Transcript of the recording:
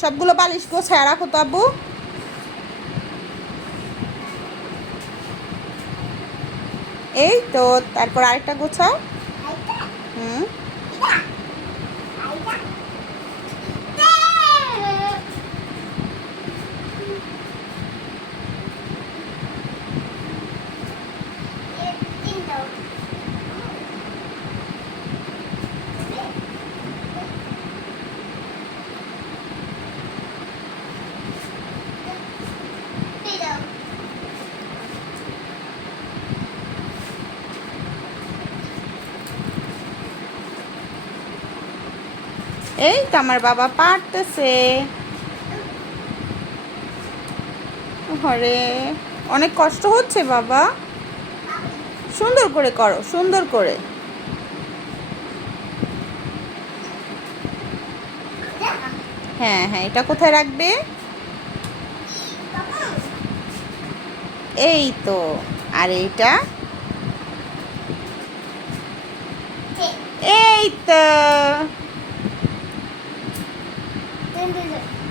সবগুলো বালিশ গোছায় রাখো তো আব্বু। এই তো তারপর আরেকটা গোছাও। হুম। এই তো আমার বাবা পারতেছে। ঘরে অনেক কষ্ট হচ্ছে বাবা। সুন্দর করে করো সুন্দর করে। হ্যাঁ হ্যাঁ এটা কোথায় রাখবে? এই তো আর এইটা? এই তো। 全然全然。